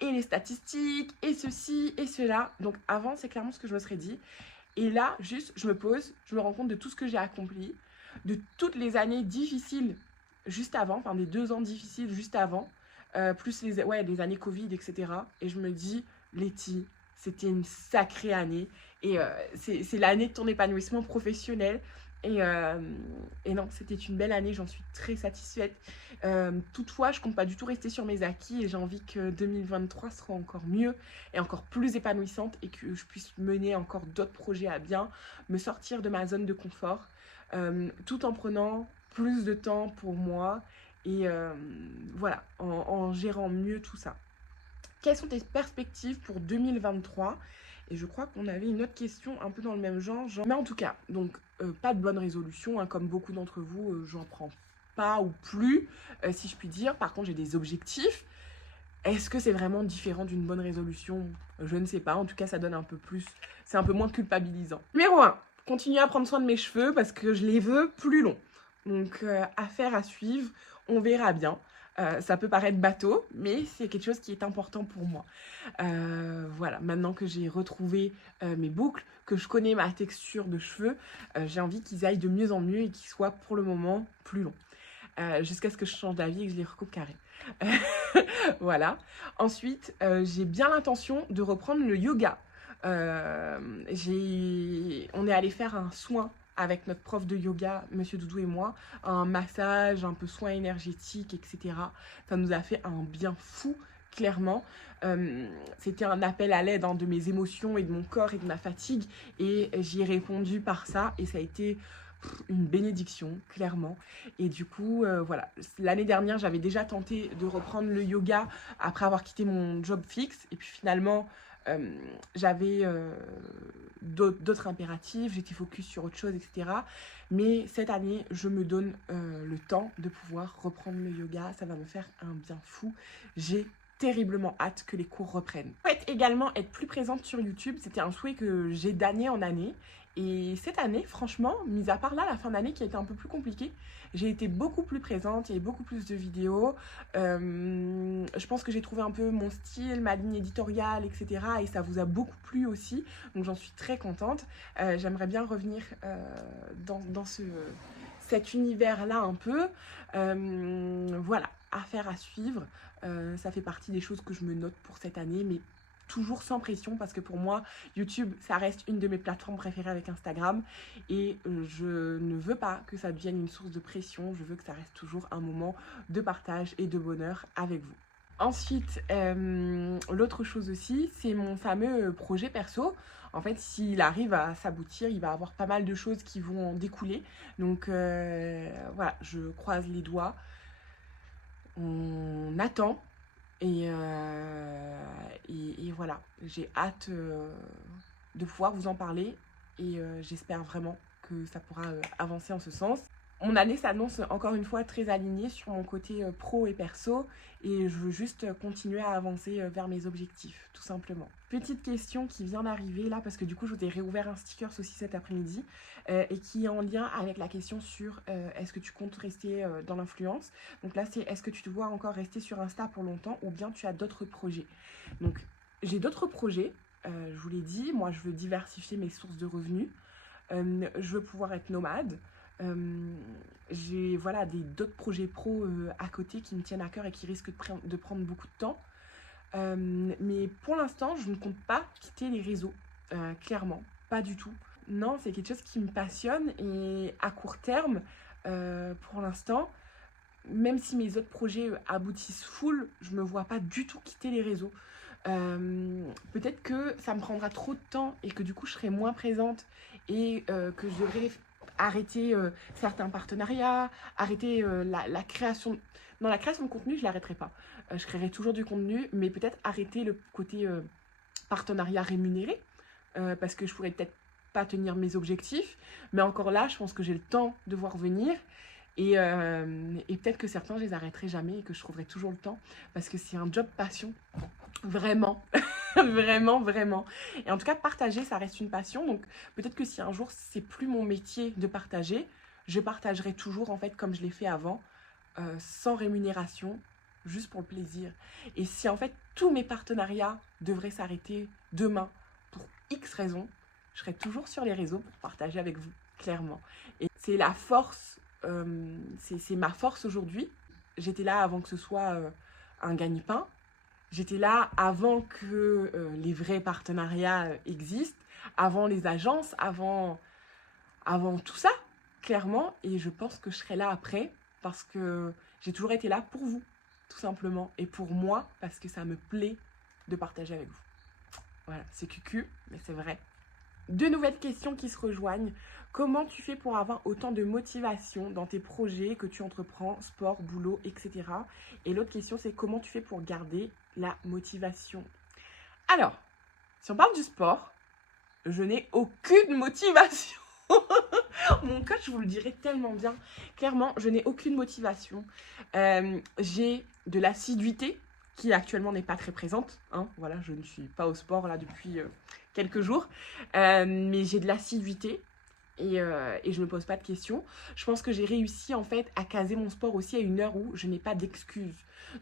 Et les statistiques, et ceci, et cela. Donc avant, c'est clairement ce que je me serais dit. Et là, juste, je me pose, je me rends compte de tout ce que j'ai accompli, de toutes les années difficiles juste avant, enfin des 2 ans difficiles juste avant, plus les années Covid, etc. Et je me dis, Letty, c'était une sacrée année. Et c'est l'année de ton épanouissement professionnel. Et non, c'était une belle année, j'en suis très satisfaite. Toutefois, je compte pas du tout rester sur mes acquis et j'ai envie que 2023 sera encore mieux et encore plus épanouissante et que je puisse mener encore d'autres projets à bien, me sortir de ma zone de confort, tout en prenant plus de temps pour moi et voilà, en gérant mieux tout ça. Quelles sont tes perspectives pour 2023? Et je crois qu'on avait une autre question un peu dans le même genre. Mais en tout cas, donc pas de bonne résolution, hein, comme beaucoup d'entre vous, j'en prends pas ou plus, si je puis dire. Par contre, j'ai des objectifs. Est-ce que c'est vraiment différent d'une bonne résolution? Je ne sais pas. En tout cas, ça donne un peu plus. C'est un peu moins culpabilisant. Numéro 1. Continuer à prendre soin de mes cheveux parce que je les veux plus longs. Donc, affaire à suivre. On verra bien. Ça peut paraître bateau, mais c'est quelque chose qui est important pour moi. Voilà, maintenant que j'ai retrouvé mes boucles, que je connais ma texture de cheveux, j'ai envie qu'ils aillent de mieux en mieux et qu'ils soient pour le moment plus longs. Jusqu'à ce que je change d'avis et que je les recoupe carrés. Voilà. Ensuite, j'ai bien l'intention de reprendre le yoga. On est allé faire un soin avec notre prof de yoga, Monsieur Doudou et moi, un massage, un peu soin énergétique, etc. Ça nous a fait un bien fou, clairement. C'était un appel à l'aide de mes émotions et de mon corps et de ma fatigue, et j'y ai répondu par ça, et ça a été une bénédiction, clairement. Et du coup, voilà, l'année dernière, j'avais déjà tenté de reprendre le yoga après avoir quitté mon job fixe, et puis finalement, j'avais d'autres impératifs, j'étais focus sur autre chose, etc. Mais cette année, je me donne le temps de pouvoir reprendre le yoga. Ça va me faire un bien fou. J'ai terriblement hâte que les cours reprennent. Je souhaite également être plus présente sur YouTube. C'était un souhait que j'ai d'année en année. Et cette année, franchement, mis à part là, la fin d'année qui a été un peu plus compliquée, j'ai été beaucoup plus présente, il y a eu beaucoup plus de vidéos. Je pense que j'ai trouvé un peu mon style, ma ligne éditoriale, etc. Et ça vous a beaucoup plu aussi, donc j'en suis très contente. J'aimerais bien revenir dans cet univers-là un peu. Voilà, affaire à suivre. Ça fait partie des choses que je me note pour cette année, mais toujours sans pression, parce que pour moi, YouTube, ça reste une de mes plateformes préférées avec Instagram, et je ne veux pas que ça devienne une source de pression. Je veux que ça reste toujours un moment de partage et de bonheur avec vous. Ensuite, l'autre chose aussi, c'est mon fameux projet perso. En fait, s'il arrive à s'aboutir, il va avoir pas mal de choses qui vont en découler. Donc voilà, je croise les doigts. On attend. Et voilà, j'ai hâte de pouvoir vous en parler, et j'espère vraiment que ça pourra avancer en ce sens. Mon année s'annonce encore une fois très alignée sur mon côté pro et perso, et je veux juste continuer à avancer vers mes objectifs, tout simplement. Petite question qui vient d'arriver là, parce que du coup je vous ai réouvert un sticker aussi cet après-midi, et qui est en lien avec la question sur est-ce que tu comptes rester dans l'influence. Donc là c'est est-ce que tu te vois encore rester sur Insta pour longtemps, ou bien tu as d'autres projets. Donc j'ai d'autres projets, je vous l'ai dit, moi je veux diversifier mes sources de revenus, je veux pouvoir être nomade. J'ai voilà, d'autres projets pro à côté qui me tiennent à cœur et qui risquent de prendre beaucoup de temps. Mais pour l'instant, je ne compte pas quitter les réseaux, clairement, pas du tout. Non, c'est quelque chose qui me passionne, et à court terme, pour l'instant, même si mes autres projets aboutissent full, je me vois pas du tout quitter les réseaux. Peut-être que ça me prendra trop de temps et que du coup je serai moins présente, et que je devrais arrêter certains partenariats, arrêter la création. Non, la création de contenu, je l'arrêterai pas. Je créerai toujours du contenu, mais peut-être arrêter le côté partenariat rémunéré, parce que je pourrais peut-être pas tenir mes objectifs. Mais encore là, je pense que j'ai le temps de voir venir. Et peut-être que certains, je les arrêterai jamais et que je trouverai toujours le temps, parce que c'est un job passion. Vraiment. Vraiment, vraiment. Et en tout cas, partager, ça reste une passion. Donc peut-être que si un jour, c'est plus mon métier de partager, je partagerai toujours, en fait, comme je l'ai fait avant, sans rémunération, juste pour le plaisir. Et si, en fait, tous mes partenariats devraient s'arrêter demain pour X raisons, je serai toujours sur les réseaux pour partager avec vous, clairement. Et c'est la force, c'est ma force aujourd'hui. J'étais là avant que ce soit un gagne-pain. J'étais là avant que les vrais partenariats existent, avant les agences, avant tout ça, clairement. Et je pense que je serai là après, parce que j'ai toujours été là pour vous, tout simplement. Et pour moi, parce que ça me plaît de partager avec vous. Voilà, c'est cucu, mais c'est vrai. Deux nouvelles questions qui se rejoignent. Comment tu fais pour avoir autant de motivation dans tes projets que tu entreprends, sport, boulot, etc. Et l'autre question, c'est comment tu fais pour garder la motivation. Alors, si on parle du sport, je n'ai aucune motivation. Mon coach vous le dirait tellement bien. Clairement, je n'ai aucune motivation. J'ai de l'assiduité qui actuellement n'est pas très présente, hein. Voilà, je ne suis pas au sport là depuis quelques jours, mais j'ai de l'assiduité. Et je ne me pose pas de questions. Je pense que j'ai réussi en fait à caser mon sport aussi à une heure où je n'ai pas d'excuses.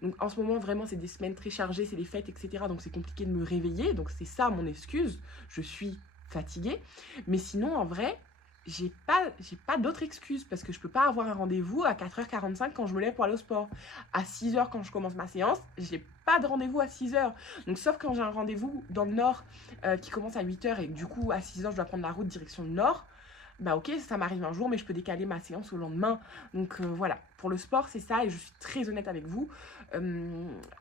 Donc en ce moment vraiment c'est des semaines très chargées, c'est les fêtes, etc. Donc c'est compliqué de me réveiller. Donc c'est ça mon excuse. Je suis fatiguée. Mais sinon en vrai, j'ai pas d'autres excuses parce que je peux pas avoir un rendez-vous à 4h45 quand je me lève pour aller au sport. À 6h quand je commence ma séance, j'ai pas de rendez-vous à 6h. Donc sauf quand j'ai un rendez-vous dans le nord qui commence à 8h et du coup à 6h je dois prendre la route direction le nord. Bah ok, ça m'arrive un jour, mais je peux décaler ma séance au lendemain. Donc voilà, pour le sport, c'est ça, et je suis très honnête avec vous.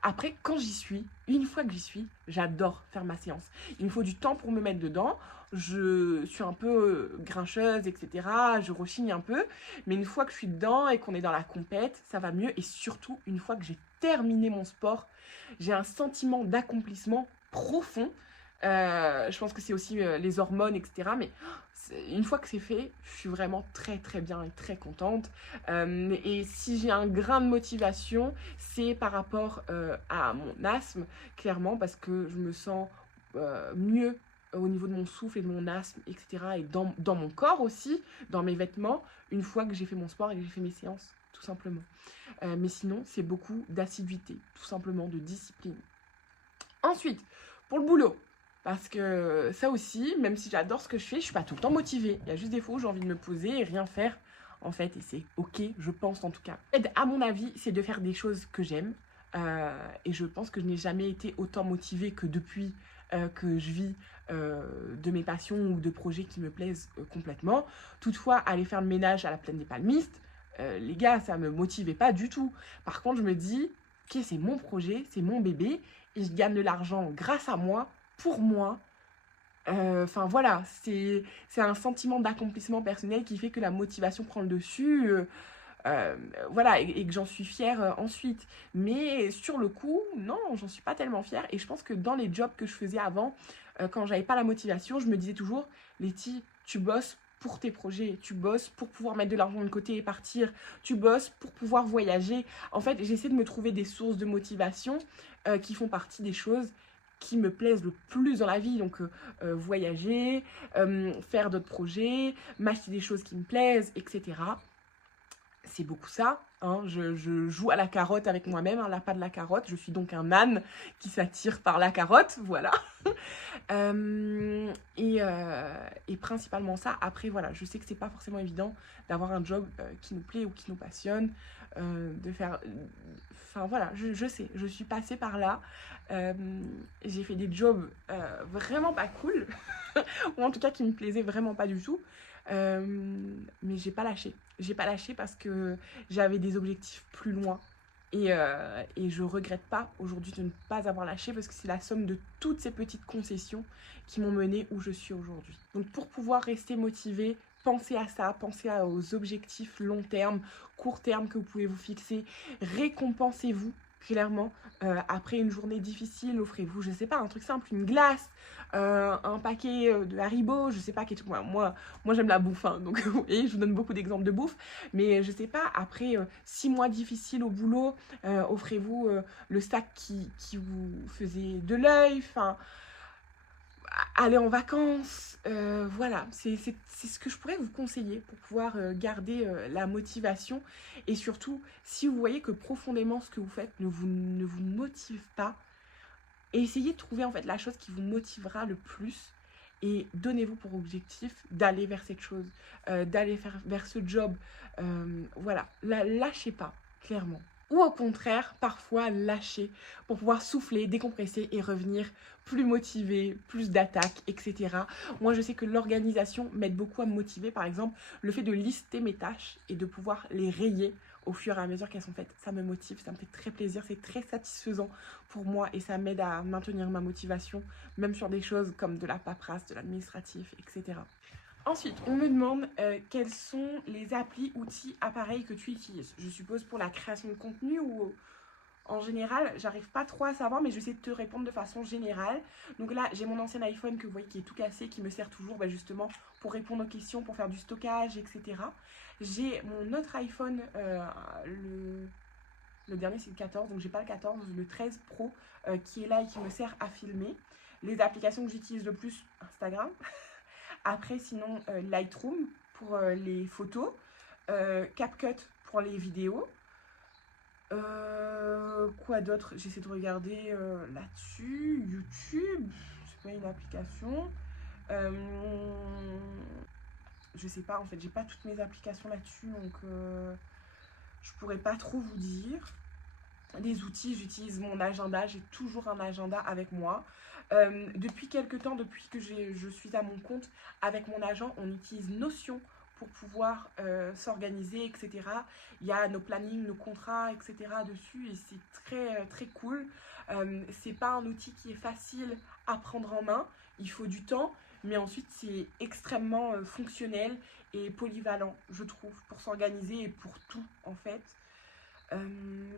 Après, quand j'y suis, une fois que j'y suis, j'adore faire ma séance. Il me faut du temps pour me mettre dedans. Je suis un peu grincheuse, etc. Je rechigne un peu. Mais une fois que je suis dedans et qu'on est dans la compète, ça va mieux. Et surtout, une fois que j'ai terminé mon sport, j'ai un sentiment d'accomplissement profond. Je pense que c'est aussi les hormones, etc. Mais une fois que c'est fait, je suis vraiment très très bien et très contente. Et si j'ai un grain de motivation, c'est par rapport à mon asthme, clairement, parce que je me sens mieux au niveau de mon souffle et de mon asthme, etc. Et dans mon corps aussi, dans mes vêtements, une fois que j'ai fait mon sport et que j'ai fait mes séances, tout simplement. Mais sinon, c'est beaucoup d'assiduité, tout simplement, de discipline. Ensuite, pour le boulot, parce que ça aussi, même si j'adore ce que je fais, je suis pas tout le temps motivée. Il y a juste des fois où j'ai envie de me poser et rien faire, en fait, et c'est ok, je pense en tout cas. À mon avis, c'est de faire des choses que j'aime, et je pense que je n'ai jamais été autant motivée que depuis que je vis de mes passions ou de projets qui me plaisent complètement. Toutefois, aller faire le ménage à la plaine des Palmistes, les gars, ça me motivait pas du tout. Par contre, je me dis, ok, c'est mon projet, c'est mon bébé, et je gagne de l'argent grâce à moi, pour moi. Enfin voilà, c'est un sentiment d'accomplissement personnel qui fait que la motivation prend le dessus. Euh, voilà, et que j'en suis fière ensuite. Mais sur le coup, non, j'en suis pas tellement fière. Et je pense que dans les jobs que je faisais avant, quand j'avais pas la motivation, je me disais toujours, Letty, tu bosses pour tes projets, tu bosses pour pouvoir mettre de l'argent de côté et partir, tu bosses pour pouvoir voyager. En fait, j'essaie de me trouver des sources de motivation qui font partie des choses qui me plaisent le plus dans la vie. Donc voyager, faire d'autres projets, m'acheter des choses qui me plaisent, etc. C'est beaucoup ça, hein. Je joue à la carotte avec moi-même, hein, l'appât de la carotte. Je suis donc un âne qui s'attire par la carotte, voilà. Et principalement ça. Après, voilà, je sais que c'est pas forcément évident d'avoir un job qui nous plaît ou qui nous passionne, de faire... Enfin voilà, je sais, je suis passée par là. J'ai fait des jobs vraiment pas cool, ou en tout cas qui me plaisaient vraiment pas du tout. Mais j'ai pas lâché. J'ai pas lâché parce que j'avais des objectifs plus loin. Et je regrette pas aujourd'hui de ne pas avoir lâché parce que c'est la somme de toutes ces petites concessions qui m'ont menée où je suis aujourd'hui. Donc pour pouvoir rester motivé, pensez à ça, pensez aux objectifs long terme, court terme que vous pouvez vous fixer. Récompensez-vous clairement. Après une journée difficile, offrez-vous, je sais pas, un truc simple, une glace, un paquet de Haribo, je sais pas, moi j'aime la bouffe, hein, donc vous voyez, je vous donne beaucoup d'exemples de bouffe, mais je sais pas, après 6 mois difficiles au boulot, offrez-vous le sac qui vous faisait de l'œil, enfin, aller en vacances, voilà, c'est ce que je pourrais vous conseiller pour pouvoir garder la motivation. Et surtout, si vous voyez que profondément ce que vous faites ne vous motive pas, essayez de trouver en fait la chose qui vous motivera le plus et donnez-vous pour objectif d'aller vers cette chose, d'aller vers ce job. Voilà, lâchez pas, clairement. Ou au contraire, parfois lâcher pour pouvoir souffler, décompresser et revenir plus motivé, plus d'attaque, etc. Moi, je sais que l'organisation m'aide beaucoup à me motiver. Par exemple, le fait de lister mes tâches et de pouvoir les rayer au fur et à mesure qu'elles sont faites, ça me motive, ça me fait très plaisir, c'est très satisfaisant pour moi et ça m'aide à maintenir ma motivation, même sur des choses comme de la paperasse, de l'administratif, etc. Ensuite, on me demande quels sont les applis, outils, appareils que tu utilises. Je suppose pour la création de contenu ou en général, j'arrive pas trop à savoir, mais je vais essayer de te répondre de façon générale. Donc là, j'ai mon ancien iPhone que vous voyez qui est tout cassé, qui me sert toujours justement pour répondre aux questions, pour faire du stockage, etc. J'ai mon autre iPhone, Le dernier c'est le 14, donc j'ai pas le 14, le 13 Pro qui est là et qui me sert à filmer. Les applications que j'utilise le plus, Instagram. Après sinon Lightroom pour les photos, CapCut pour les vidéos. Quoi d'autre? J'essaie de regarder là-dessus. YouTube, c'est pas une application. Je sais pas, en fait, j'ai pas toutes mes applications là-dessus, donc je pourrais pas trop vous dire. Les outils, j'utilise mon agenda, j'ai toujours un agenda avec moi. Depuis quelques temps, depuis que je suis à mon compte avec mon agent, on utilise Notion pour pouvoir s'organiser, etc. Il y a nos plannings, nos contrats, etc. dessus et c'est très, très cool. C'est pas un outil qui est facile à prendre en main, il faut du temps, mais ensuite c'est extrêmement fonctionnel et polyvalent, je trouve, pour s'organiser et pour tout en fait.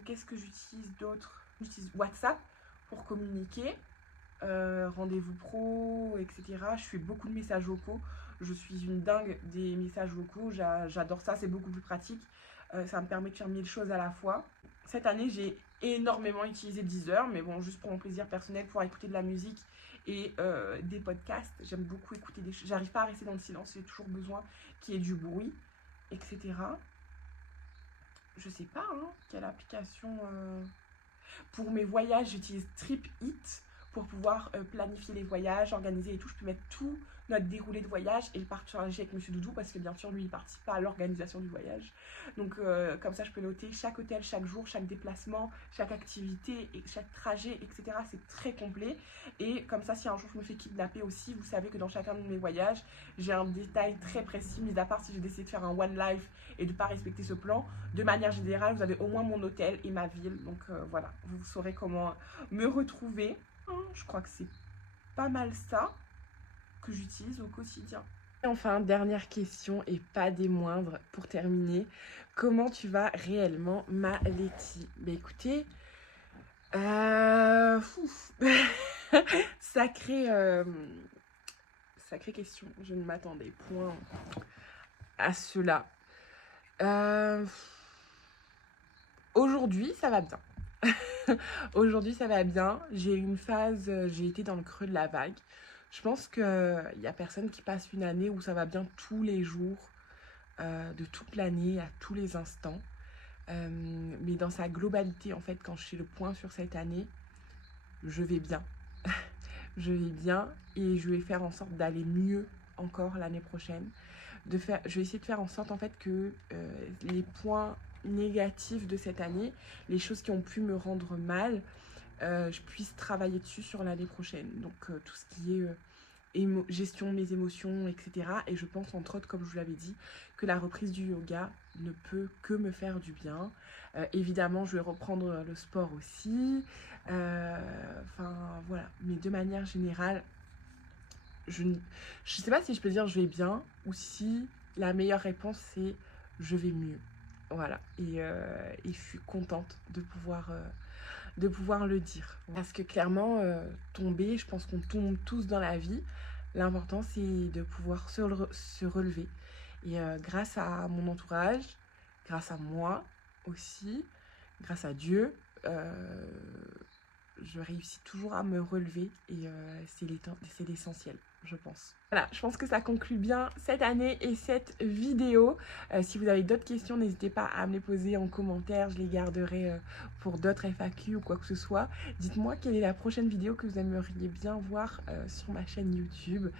Qu'est-ce que j'utilise d'autre? J'utilise WhatsApp pour communiquer, rendez-vous pro, etc. Je fais beaucoup de messages vocaux. Je suis une dingue des messages vocaux. J'adore ça, c'est beaucoup plus pratique. Ça me permet de faire 1000 choses à la fois. Cette année, j'ai énormément utilisé Deezer, mais bon, juste pour mon plaisir personnel, pour écouter de la musique et des podcasts. J'aime beaucoup écouter des choses. J'arrive pas à rester dans le silence, j'ai toujours besoin qu'il y ait du bruit, etc. Je sais pas, hein, quelle application. Pour mes voyages, j'utilise TripIt pour pouvoir planifier les voyages, organiser et tout. Je peux mettre tout notre déroulé de voyage et le partager avec Monsieur Doudou parce que bien sûr, lui, il participe pas à l'organisation du voyage. Donc, comme ça, je peux noter chaque hôtel, chaque jour, chaque déplacement, chaque activité, et chaque trajet, etc. C'est très complet. Et comme ça, si un jour je me fais kidnapper aussi, vous savez que dans chacun de mes voyages, j'ai un détail très précis, mis à part si j'ai décidé de faire un one life et de ne pas respecter ce plan. De manière générale, vous avez au moins mon hôtel et ma ville. Donc voilà, vous saurez comment me retrouver. Je crois que c'est pas mal ça que j'utilise au quotidien. Et enfin, dernière question et pas des moindres pour terminer. Comment tu vas réellement, ma Letty? Bah écoutez, sacrée, sacrée question. Je ne m'attendais point à cela. Aujourd'hui, ça va bien. Aujourd'hui, ça va bien. J'ai eu une phase, j'ai été dans le creux de la vague. Je pense qu'il n'y a personne qui passe une année où ça va bien tous les jours, de toute l'année, à tous les instants. Mais dans sa globalité, en fait, quand je fais le point sur cette année, je vais bien. Je vais bien et je vais faire en sorte d'aller mieux encore l'année prochaine. Je vais essayer de faire en sorte, en fait, que les points négatifs de cette année, les choses qui ont pu me rendre mal, je puisse travailler dessus sur l'année prochaine. Donc tout ce qui est gestion de mes émotions, etc. Et je pense entre autres, comme je vous l'avais dit, que la reprise du yoga ne peut que me faire du bien. Évidemment, je vais reprendre le sport aussi. Enfin voilà, mais de manière générale, je sais pas si je peux dire je vais bien ou si la meilleure réponse c'est je vais mieux. Voilà, et je suis contente de pouvoir le dire. Parce que clairement, tomber, je pense qu'on tombe tous dans la vie. L'important, c'est de pouvoir se relever. Et grâce à mon entourage, grâce à moi aussi, grâce à Dieu, je réussis toujours à me relever et c'est l'essentiel, je pense. Voilà, je pense que ça conclut bien cette année et cette vidéo. Si vous avez d'autres questions, n'hésitez pas à me les poser en commentaire. Je les garderai pour d'autres FAQ ou quoi que ce soit. Dites-moi quelle est la prochaine vidéo que vous aimeriez bien voir sur ma chaîne YouTube.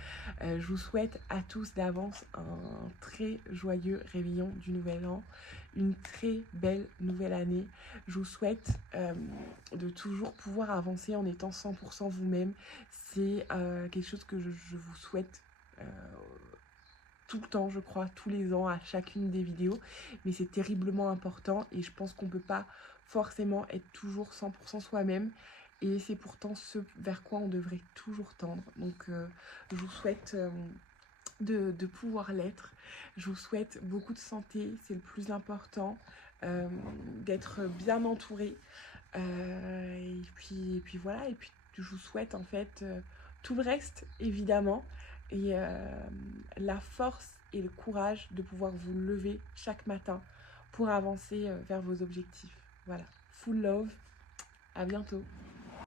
Je vous souhaite à tous d'avance un très joyeux réveillon du nouvel an. Une très belle nouvelle année. Je vous souhaite de toujours pouvoir avancer en étant 100% vous-même. C'est quelque chose que je vous souhaite tout le temps, je crois, tous les ans, à chacune des vidéos. Mais c'est terriblement important et je pense qu'on ne peut pas forcément être toujours 100% soi-même. Et c'est pourtant ce vers quoi on devrait toujours tendre. Donc je vous souhaite de pouvoir l'être. Je vous souhaite beaucoup de santé, c'est le plus important, d'être bien entouré. Et puis voilà, et puis je vous souhaite en fait tout le reste évidemment, et la force et le courage de pouvoir vous lever chaque matin pour avancer vers vos objectifs. Voilà. full love. À bientôt.